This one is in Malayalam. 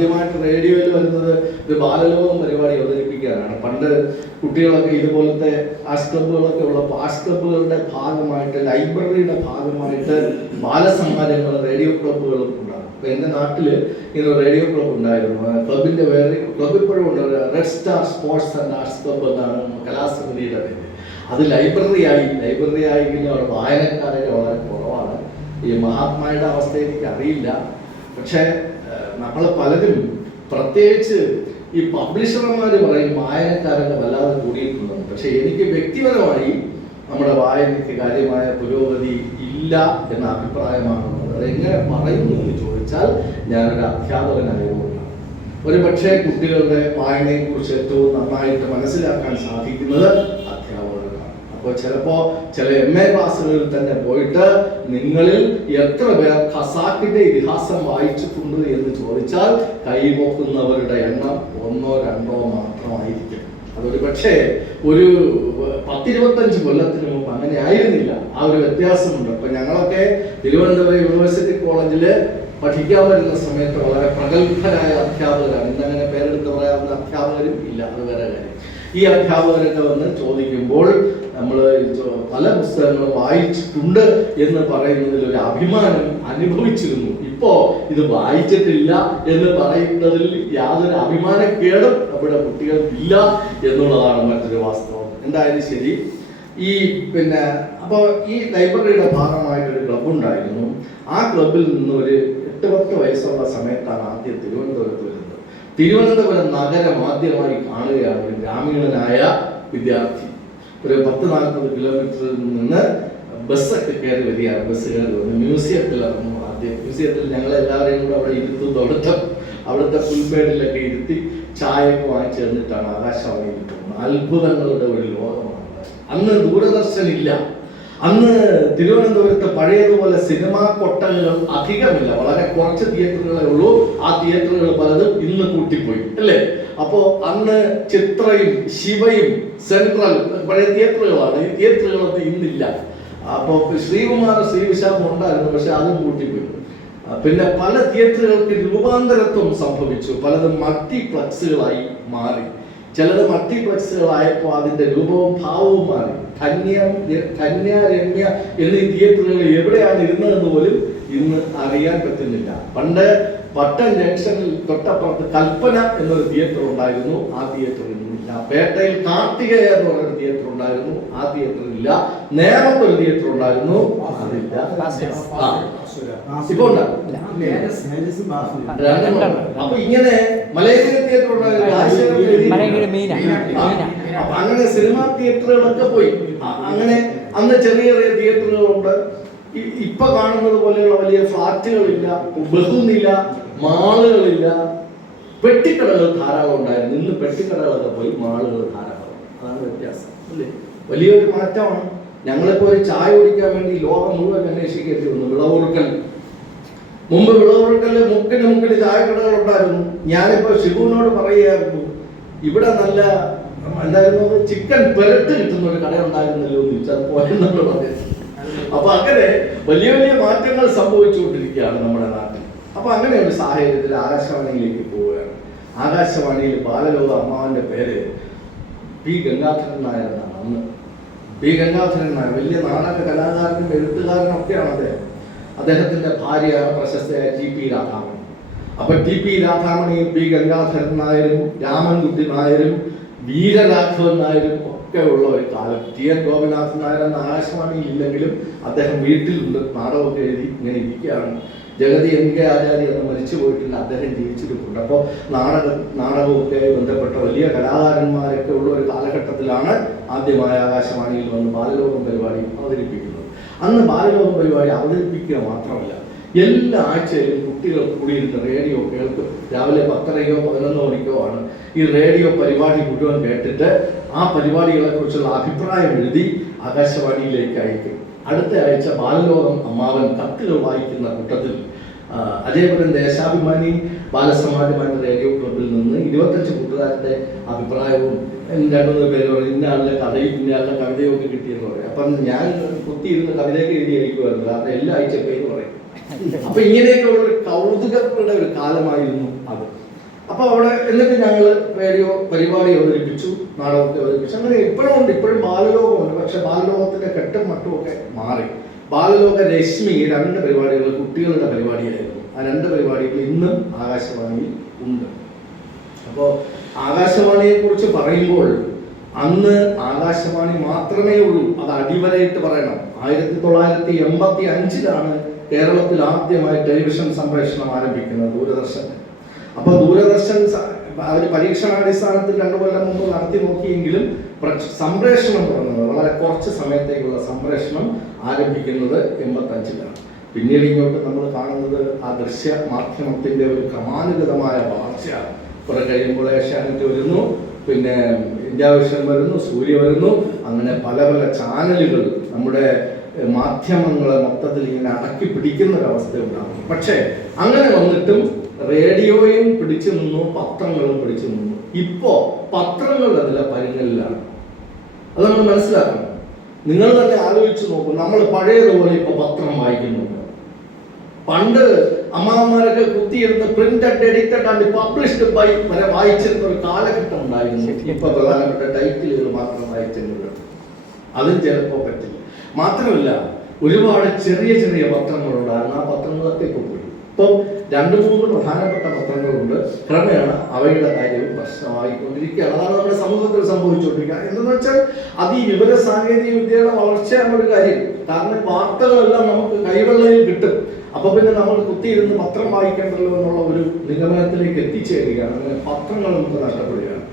ആദ്യമായിട്ട് റേഡിയോയിൽ വരുന്നത് ഒരു ബാലലോകം പരിപാടി അവതരിപ്പിക്കാനാണ് പണ്ട് കുട്ടികളൊക്കെ ഇതുപോലത്തെ ആർട്സ് ക്ലബ്ബുകളൊക്കെ ഉള്ളപ്പോൾ ആർട്സ് ക്ലബ്ബുകളുടെ ഭാഗമായിട്ട് ലൈബ്രറിയുടെ ഭാഗമായിട്ട് ബാലസംഹാരങ്ങൾ റേഡിയോ ക്ലബ്ബുകളും ഉണ്ടാകും. അപ്പൊ എന്റെ നാട്ടിൽ ഇങ്ങനെ റേഡിയോ ക്ലബ്ബ് ഉണ്ടായിരുന്നു. ക്ലബിന്റെ വേറെ ക്ലബ് ഇപ്പോഴും ഉണ്ട്. Red star sports and arts club എന്നാണ് കലാസമിതിയുടെ പേര്. അത് ലൈബ്രറിയായി ലൈബ്രറി ആയെങ്കിലും അവിടെ വായനക്കാരൊക്കെ വളരെ കുറവാണ്. ഈ മഹാത്മായുടെ അവസ്ഥ എനിക്ക് അറിയില്ല പക്ഷേ നമ്മൾ പലരും പ്രത്യേകിച്ച് ഈ പബ്ലിഷർമാർ പറയും വായനക്കാരൊക്കെ വല്ലാതെ കൂടിയിട്ടുണ്ടെന്ന്. പക്ഷെ എനിക്ക് വ്യക്തിപരമായി നമ്മുടെ വായനയ്ക്ക് കാര്യമായ പുരോഗതി ഇല്ല എന്ന അഭിപ്രായമാണുള്ളത്. അതെങ്ങനെ പറയുന്നു എന്ന് ചോദിച്ചാൽ ഞാനൊരു അധ്യാപകനായതുകൊണ്ടാണ്. ഒരു പക്ഷേ കുട്ടികളുടെ വായനയെക്കുറിച്ച് ഏറ്റവും നന്നായിട്ട് മനസ്സിലാക്കാൻ സാധിക്കുന്നത് അപ്പോൾ ചിലപ്പോൾ ചില എം എ ക്ലാസ്സുകളിൽ തന്നെ പോയിട്ട് നിങ്ങളിൽ എത്ര പേർ ഖസാക്കിന്റെ ഇതിഹാസം വായിച്ചിട്ടുണ്ട് എന്ന് ചോദിച്ചാൽ കൈപൊക്കുന്നവരുടെ എണ്ണം ഒന്നോ രണ്ടോ മാത്രമായിരിക്കും. അതൊരു പക്ഷേ ഒരു പത്തിരുപത്തഞ്ച് കൊല്ലത്തിന് മുമ്പ് അങ്ങനെ ആയിരുന്നില്ല. ആ ഒരു വ്യത്യാസമുണ്ട്. അപ്പൊ ഞങ്ങളൊക്കെ തിരുവനന്തപുരം യൂണിവേഴ്സിറ്റി കോളേജിൽ പഠിക്കാൻ വരുന്ന സമയത്ത് വളരെ പ്രഗത്ഭരായ അധ്യാപകരാണ്. ഇന്നങ്ങനെ പേരെടുത്ത് പറയാവുന്ന അധ്യാപകരും ഇല്ല. അത് വേറെ കാര്യം. ഈ അധ്യാപകരൊക്കെ വന്ന് ചോദിക്കുമ്പോൾ നമ്മൾ പല പുസ്തകങ്ങളും വായിച്ചിട്ടുണ്ട് എന്ന് പറയുന്നതിൽ ഒരു അഭിമാനം അനുഭവിച്ചിരുന്നു. ഇപ്പോ ഇത് വായിച്ചിട്ടില്ല എന്ന് പറയുന്നതിൽ യാതൊരു അഭിമാനക്കേടും നമ്മുടെ കുട്ടികൾക്കില്ല എന്നുള്ളതാണ് മറ്റൊരു വാസ്തവം. എന്തായാലും ശരി. ഈ പിന്നെ അപ്പോൾ ഈ ലൈബ്രറിയുടെ ഭാഗമായിട്ടൊരു ക്ലബ് ഉണ്ടായിരുന്നു. ആ ക്ലബിൽ നിന്ന് ഒരു എട്ട് പത്ത് വയസ്സുള്ള സമയത്താണ് ആദ്യം തിരുവനന്തപുരത്ത് വരുന്നത്. തിരുവനന്തപുരം നഗരം ആദ്യമായി കാണുകയാണ് ഗ്രാമീണനായ വിദ്യാർത്ഥി. ഒരു പത്ത് നാൽപ്പത് കിലോമീറ്ററിൽ നിന്ന് ബസ്സൊക്കെ കയറി വരികയാണ് ബസ് കയറി വന്ന് മ്യൂസിയത്തിൽ ഇറങ്ങും ആദ്യം മ്യൂസിയത്തിൽ ഞങ്ങൾ എല്ലാവരെയും കൂടെ അവിടെ ഇരുത്തു അവിടുത്തെ അവിടുത്തെ പുൽമേടിലൊക്കെ ഇരുത്തി ചായയൊക്കെ വാങ്ങിച്ചു തന്നിട്ടാണ് ആകാശവാണിയിൽ പോകുന്നത്. അത്ഭുതങ്ങളുടെ ഒരു ലോകമാണ്. അന്ന് ദൂരദർശൻ ഇല്ല അന്ന് തിരുവനന്തപുരത്ത് പഴയതുപോലെ സിനിമാ കൊട്ടലുകൾ അധികമില്ല. വളരെ കുറച്ച് തിയേറ്ററുകളെ ഉള്ളൂ. ആ തിയേറ്ററുകൾ പലതും ഇന്ന് കൂട്ടിപ്പോയി അല്ലേ? അപ്പോ അന്ന് ചിത്രയും ശിവയും സെൻട്രൽ പഴയ തിയേറ്ററുകളാണ്. ഈ തിയേറ്ററുകളൊന്നും ഇന്നില്ല. അപ്പോൾ ശ്രീകുമാർ ശ്രീവിശാഖം ഉണ്ടായിരുന്നു പക്ഷെ അതും കൂട്ടിപ്പോയി പിന്നെ പല തിയേറ്ററുകൾക്ക് രൂപാന്തരത്വം സംഭവിച്ചു. പലതും മൾട്ടിപ്ലക്സുകളായി മാറി. ചിലത് മൾട്ടിപ്ലക്സുകളായപ്പോൾ അതിന്റെ രൂപവും ഭാവവും മാറി. ധന്യ ധന്യ രമ്യ എന്നീ തിയേറ്ററുകൾ എവിടെയാണ് ഇരുന്നതെന്ന് പോലും ഇന്ന് അറിയാൻ പറ്റുന്നില്ല. പണ്ട് പട്ടം ജംഗ്ഷനിൽ തൊട്ടപ്പുറത്ത് കൽപ്പന എന്നൊരു തിയേറ്റർ ഉണ്ടായിരുന്നു. ആ തിയേറ്റർ ഇന്നില്ല പേട്ടയിൽ കാർത്തികേയ എന്ന് പറയുന്ന തിയേറ്റർ ഉണ്ടായിരുന്നു. ആ തിയേറ്റർ ഇല്ല നേരത്തെ ഒരു തിയേറ്റർ ഉണ്ടായിരുന്നു. അതില്ല. ഇപ്പൊ അപ്പൊ ഇങ്ങനെ മലയാള തിയേറ്റർ അങ്ങനെ സിനിമാ തിയേറ്ററുകളൊക്കെ പോയി. അങ്ങനെ അന്ന് ചെറിയ ചെറിയ തിയേറ്ററുകളുണ്ട്. ഇപ്പൊ കാണുന്നത് പോലെയുള്ള വലിയ ഫ്ലാറ്റുകളില്ല ബഹുന്നില്ല മാളുകളില്ല. പെട്ടിക്കടകൾ ധാരാളം ഉണ്ടായിരുന്നു. ഇന്ന് പെട്ടിക്കടകളൊക്കെ പോയി മാളുകൾ ധാരാളം. അതാണ് വ്യത്യാസം. അല്ലേ? വലിയൊരു മാറ്റമാണ്. ഞങ്ങളിപ്പോ ഒരു ചായ കുടിക്കാൻ വേണ്ടി ലോകം മുഴുവൻ അന്വേഷിക്കേണ്ടി വന്നു വിളവുറുക്കൽ മുമ്പ് വിളവുറുക്കൽ മുക്കിന് മുക്കിന് ചായക്കടകൾ ഉണ്ടായിരുന്നു ഞാനിപ്പോ ഷിബുവിനോട് പറയുകയായിരുന്നു ഇവിടെ നല്ല എന്തായിരുന്നു? ചിക്കൻ പെരട്ട് കിട്ടുന്ന ഒരു കട ഉണ്ടായിരുന്നല്ലോ എന്ന് ചോദിച്ചാൽ പോയെന്നുള്ള പറയുന്നത് അപ്പൊ അങ്ങനെ വലിയ വലിയ മാറ്റങ്ങൾ സംഭവിച്ചുകൊണ്ടിരിക്കുകയാണ് നമ്മുടെ നാട്ടിൽ. അപ്പൊ അങ്ങനെ ഒരു സാഹചര്യത്തിൽ ആകാശവാണിയിലേക്ക് പോവുകയാണ്. ആകാശവാണിയിൽ ബാലലോക അമ്മാവന്റെ പേര് പി ഗംഗാധരൻ നായർ എന്നാണ് അന്ന്. പി ഗംഗാധരൻ നായർ വലിയ നാടക കലാകാരനും എഴുത്തുകാരനും ഒക്കെയാണ് അദ്ദേഹം. അദ്ദേഹത്തിന്റെ ഭാര്യയാണ് പ്രശസ്തയായ ടി പി രാധാമണി. അപ്പൊ ടി പി രാധാമണിയും പി ഗംഗാധരൻ നായരും രാമൻകുട്ടി നായരും വീരരാഘവൻ നായരും ഒക്കെ ഉള്ള ഒരു കാലം. ടി എൻ ഗോപിനാഥൻ നായർ എന്ന ആകാശവാണിയിൽ ഇല്ലെങ്കിലും അദ്ദേഹം വീട്ടിലുണ്ട് നാടകമൊക്കെ എഴുതി ഇങ്ങനെ ഇരിക്കുകയാണ്. ജഗതി എം കെ ആചാര്യ എന്ന് മരിച്ചു പോയിട്ടില്ല അദ്ദേഹം ജീവിച്ചിട്ടുണ്ട് അപ്പോൾ നാടക നാടകവുമൊക്കെ ബന്ധപ്പെട്ട വലിയ കലാകാരന്മാരൊക്കെ ഉള്ള ഒരു കാലഘട്ടത്തിലാണ് ആദ്യമായ ആകാശവാണിയിൽ വന്ന് ബാലലോകം പരിപാടി അവതരിപ്പിക്കുന്നത്. അന്ന് ബാലലോകം പരിപാടി അവതരിപ്പിക്കുക മാത്രമല്ല എല്ലാ ആഴ്ചയിലും കുട്ടികൾ കൂടിയിരുന്ന് റേഡിയോ കേൾക്കും. രാവിലെ പത്തരയോ പതിനൊന്നോ മണിക്കോ ആണ് ഈ റേഡിയോ പരിപാടി മുഴുവൻ കേട്ടിട്ട് ആ പരിപാടികളെ കുറിച്ചുള്ള അഭിപ്രായം എഴുതി ആകാശവാണിയിലേക്ക് അയക്കും. അടുത്ത ആഴ്ച ബാലലോകം അമ്മാവൻ കത്തുകൾ വായിക്കുന്ന കൂട്ടത്തിൽ അതേപോലെ ദേശാഭിമാനി ബാലസമാജമായിട്ട് റേഡിയോ ക്ലബിൽ നിന്ന് ഇരുപത്തഞ്ച് കൂട്ടുകാരുടെ അഭിപ്രായവും രണ്ടു മൂന്ന് പേര് പറയും ഇന്ന ആളുടെ കഥയും ഇന്ന ആളുടെ കവിതയും ഒക്കെ കിട്ടിയെന്ന് പറയും. അപ്പം ഞാൻ കുത്തിയിരുന്ന് കവിതയൊക്കെ എഴുതി അയക്കുമായിരുന്നു കാരണം എല്ലാ ആഴ്ച പേര് പറയും. അപ്പൊ ഇങ്ങനെയൊക്കെയുള്ള ഒരു കൗതുകങ്ങളുടെ ഒരു കാലമായിരുന്നു അത്. അപ്പോൾ അവിടെ എന്നിട്ട് ഞങ്ങൾ റേഡിയോ പരിപാടി അവതരിപ്പിച്ചു നാടകമൊക്കെ അവതരിപ്പിച്ചു. അങ്ങനെ ഇപ്പോഴും ഉണ്ട് ഇപ്പോഴും ബാലലോകമുണ്ട് പക്ഷെ ബാലലോകത്തിന്റെ കെട്ടും മട്ടും ഒക്കെ മാറി. ബാലലോക രശ്മി രണ്ട് പരിപാടികൾ കുട്ടികളുടെ പരിപാടിയായിരുന്നു. ആ രണ്ട് പരിപാടികൾ ഇന്നും ആകാശവാണിയിൽ ഉണ്ട്. അപ്പോൾ ആകാശവാണിയെ കുറിച്ച് പറയുമ്പോൾ അന്ന് ആകാശവാണി മാത്രമേ ഉള്ളൂ. അത് അടിവരയിട്ട് പറയണം. ആയിരത്തി തൊള്ളായിരത്തി എൺപത്തി അഞ്ചിലാണ് കേരളത്തിൽ ആദ്യമായി ടെലിവിഷൻ സംപ്രേഷണം ആരംഭിക്കുന്നത്. ദൂരദർശൻ അപ്പോൾ ദൂരദർശൻ അവർ പരീക്ഷണാടിസ്ഥാനത്തിൽ രണ്ടു കൊല്ലം മുമ്പ് നടത്തി നോക്കിയെങ്കിലും പ്ര- സംപ്രേഷണം തുടങ്ങുന്നത് വളരെ കുറച്ച് സമയത്തേക്കുള്ള സംപ്രേഷണം ആരംഭിക്കുന്നത് എൺപത്തഞ്ചിലാണ്. പിന്നീട് ഇങ്ങോട്ട് നമ്മൾ കാണുന്നത് ആ ദൃശ്യ മാധ്യമത്തിന്റെ ഒരു ക്രമാനുഗതമായ വളർച്ചയാണ്. കുറെ കഴിയുമ്പോൾ ഏഷ്യാനെറ്റ് വരുന്നു പിന്നെ ഇന്ത്യ വിഷൻ വരുന്നു സൂര്യ വരുന്നു അങ്ങനെ പല പല ചാനലുകൾ നമ്മുടെ മാധ്യമങ്ങളെ മൊത്തത്തിൽ ഇങ്ങനെ അടക്കി പിടിക്കുന്ന ഒരു അവസ്ഥ ഉണ്ടാകും പക്ഷേ അങ്ങനെ വന്നിട്ടും റേഡിയോയും പിടിച്ചു നിന്നു പത്രങ്ങളും പിടിച്ചു നിന്നു. ഇപ്പോ പത്രങ്ങൾ അതിലെ പരിങ്ങലിലാണ് അത് നമ്മൾ മനസ്സിലാക്കണം. നിങ്ങൾ തന്നെ ആലോചിച്ചു നോക്കും നമ്മൾ പഴയതുപോലെ ഇപ്പൊ പത്രം വായിക്കുന്നുണ്ട്. പണ്ട് അമ്മാമാരൊക്കെ കുത്തിയിരുന്ന് printed edited and published by വരെ വായിച്ചിരുന്ന ഒരു കാലഘട്ടം ഉണ്ടായിരുന്നു. ഇപ്പൊ പ്രധാനപ്പെട്ട ടൈറ്റിലുകൾ മാത്രം വായിച്ചിട്ടുണ്ട്. അതും ചിലപ്പോൾ പറ്റില്ല. മാത്രമല്ല ഒരുപാട് ചെറിയ ചെറിയ പത്രങ്ങളുണ്ടായിരുന്നു. ആ പത്രങ്ങളൊക്കെ ഇപ്പോൾ ഇപ്പം രണ്ട് മൂന്ന് പ്രധാനപ്പെട്ട പത്രങ്ങളുണ്ട്. ക്രമേണ അവയുടെ കാര്യവും പ്രശ്നമായിക്കൊണ്ടിരിക്കുകയാണ്. അതാണ് നമ്മുടെ സമൂഹത്തിൽ സംഭവിച്ചുകൊണ്ടിരിക്കുക. എന്തെന്ന് വെച്ചാൽ അത് ഈ വിവര സാങ്കേതിക വിദ്യയുടെ വളർച്ചയാണ് ഒരു കാര്യം. കാരണം വാർത്തകളെല്ലാം നമുക്ക് കൈവെള്ളയിൽ കിട്ടും. അപ്പൊ പിന്നെ നമ്മൾ കുത്തിയിരുന്ന് പത്രം വായിക്കേണ്ടല്ലോ എന്നുള്ള ഒരു നിഗമനത്തിലേക്ക് എത്തിച്ചേരുകയാണ്. അങ്ങനെ പത്രങ്ങൾ നമുക്ക് നഷ്ടപ്പെടുകയാണ്.